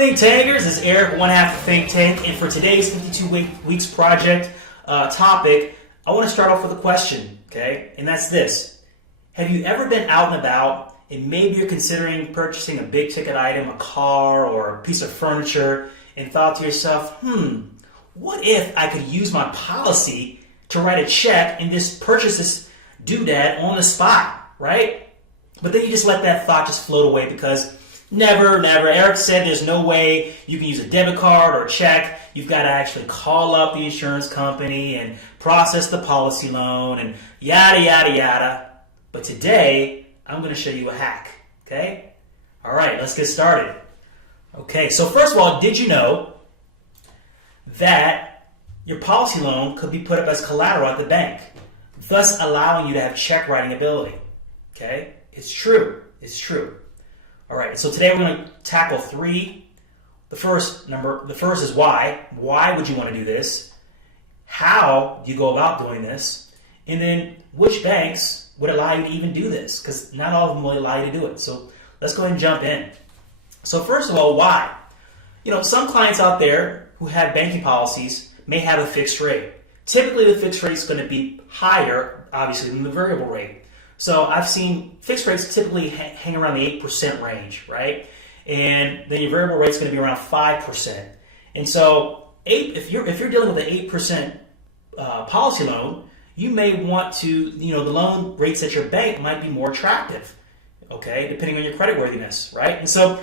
Think Tankers? It's Eric, one half of Think Tank, and for today's 52 Weeks Project topic, I want to start off with a question, okay? And that's this. Have you ever been out and about and maybe you're considering purchasing a big ticket item, a car or a piece of furniture, and thought to yourself, what if I could use my policy to write a check and just purchase this doodad on the spot, right? But then you just let that thought just float away because never. Eric said there's no way you can use a debit card or a check. You've got to actually call up the insurance company and process the policy loan and yada. But today, I'm going to show you a hack, okay? All right, let's get started. Okay, so first of all, did you know that your policy loan could be put up as collateral at the bank, thus allowing you to have check writing ability, okay? It's true. All right, so today we're going to tackle three. The first is why. Why would you want to do this? How do you go about doing this? And then which banks would allow you to even do this? Because not all of them will allow you to do it. So let's go ahead and jump in. So first of all, why? You know, some clients out there who have banking policies may have a fixed rate. Typically, the fixed rate is going to be higher, obviously, than the variable rate. So I've seen fixed rates typically hang around the 8% range, right? And then your variable rate is going to be around 5%. And so if you're dealing with an 8% policy loan, you may want to, the loan rates at your bank might be more attractive, okay, depending on your creditworthiness, right? And so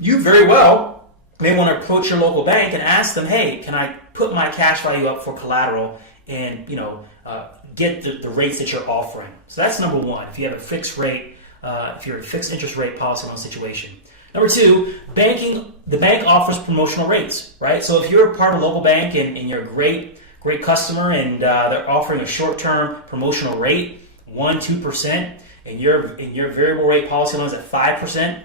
you very well may want to approach your local bank and ask them, hey, can I put my cash value up for collateral and, get the rates that you're offering. So that's number one, if you have a fixed rate, if you're a fixed interest rate policy loan situation. Number two, the bank offers promotional rates, right? So if you're a part of a local bank and you're a great customer and they're offering a short-term promotional rate, 1-2%, and your variable rate policy loan is at 5%,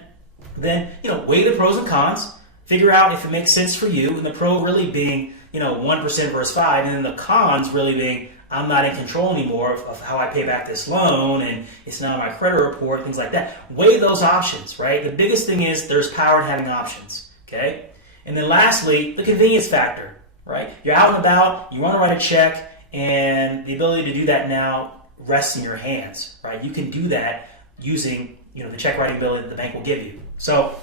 then, weigh the pros and cons, figure out if it makes sense for you, and the pro really being, 1% versus 5%, and then the cons really being, I'm not in control anymore of how I pay back this loan, and it's not on my credit report, things like that. Weigh those options, right? The biggest thing is there's power in having options, okay? And then lastly, the convenience factor, right? You're out and about, you want to write a check, and the ability to do that now rests in your hands, right? You can do that using, the check writing ability that the bank will give you. So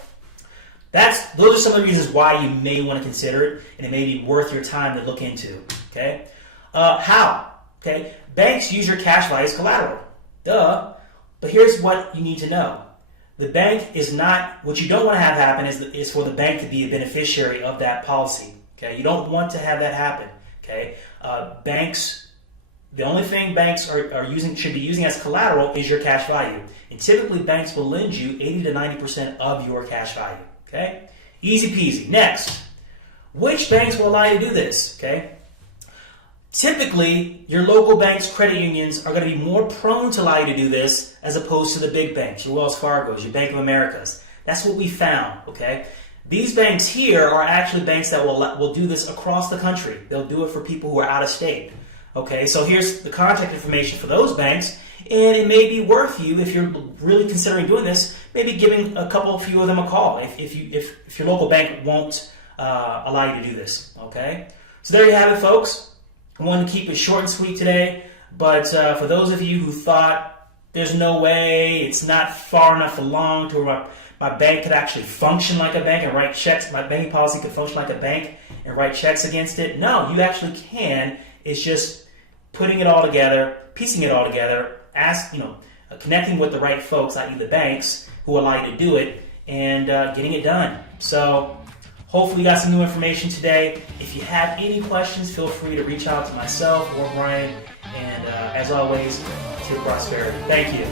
those are some of the reasons why you may want to consider it, and it may be worth your time to look into, okay? How? Okay, banks use your cash value as collateral. Duh. But here's what you need to know. The bank is not, what you don't want to have happen is for the bank to be a beneficiary of that policy. Okay, you don't want to have that happen. Okay, banks, the only thing banks should be using as collateral is your cash value. And typically banks will lend you 80 to 90% of your cash value. Okay, easy peasy. Next, which banks will allow you to do this? Okay. Typically, your local banks, credit unions are going to be more prone to allow you to do this as opposed to the big banks, your Wells Fargo's, your Bank of America's. That's what we found, okay? These banks here are actually banks that will do this across the country. They'll do it for people who are out of state, okay? So here's the contact information for those banks, and it may be worth you, if you're really considering doing this, maybe giving a few of them a call if your local bank won't allow you to do this, okay? So there you have it, folks. I wanted to keep it short and sweet today, but for those of you who thought there's no way, it's not far enough along to where my bank could actually function like a bank and write checks, my banking policy could function like a bank and write checks against it. No, you actually can. It's just putting it all together, piecing it all together, connecting with the right folks, i.e. the banks, who allow you to do it, and getting it done. So hopefully you got some new information today. If you have any questions, feel free to reach out to myself or Brian. And as always, to prosperity. Thank you.